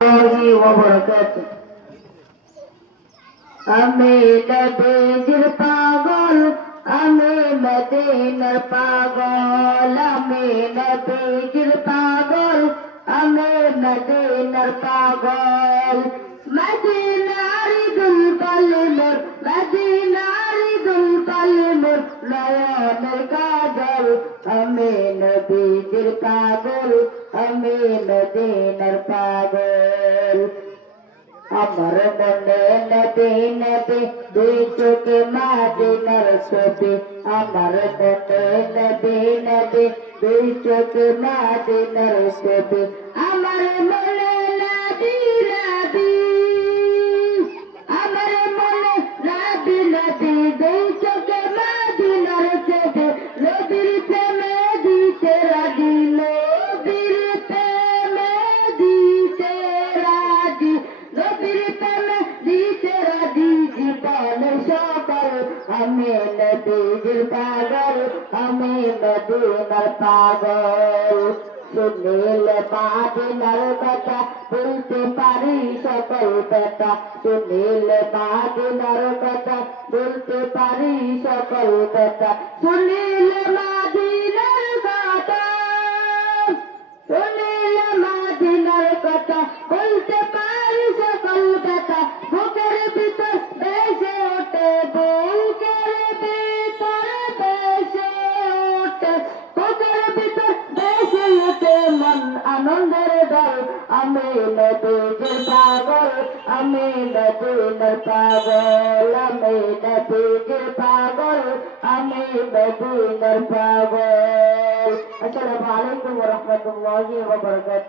وبركاته আমি নবীর পাগল আমি মদিনার পাগল আমি নবীর পাগল আমি মদিনার পাগল মদিনার গুলপালে মোর মদিনার গুলপালে মোর নয়নের কাজল আমি নবীর পাগল আমি মদিনার পাগল আমার মনে নবী নবী দুই চোখে মদিনার ছবি আমার মনে নবী নবী দুই চোখে মদিনার ছবি আমার মনে নবী নবী আমার মনে নবী নবী দুই চোখে মদিনার ছবি নবীর প্রেমে দিতে রাজি নবীর প্রেমে দিতে রাজি নবীর প্রেমে দিতে রাজি জীবন সকল আমি নবীর পাগল আমি মদিনার পাগল শুনিলে মদিনার কথা বলতে পারি সকল কথা শুনিলে মদিনার কথা বলতে পারি সকল কথা শুনিলে মদিনার কথা শুনিলে মদিনার কথা বলতে পারি সকল কথা বুকের ভিতর বেশে ওঠে বুকের ভিতর বেশে ওঠে বুকের ভিতর বেশে ওঠে মন আনন্দের দল আমি নবীর পাগল আমি মদিনার পাগল আমি নবীর পাগল আমি মদিনার পাগল। আসসালামু আলাইকুম ওয়া রাহমাতুল্লাহি ওয়া বারাকাতুহু।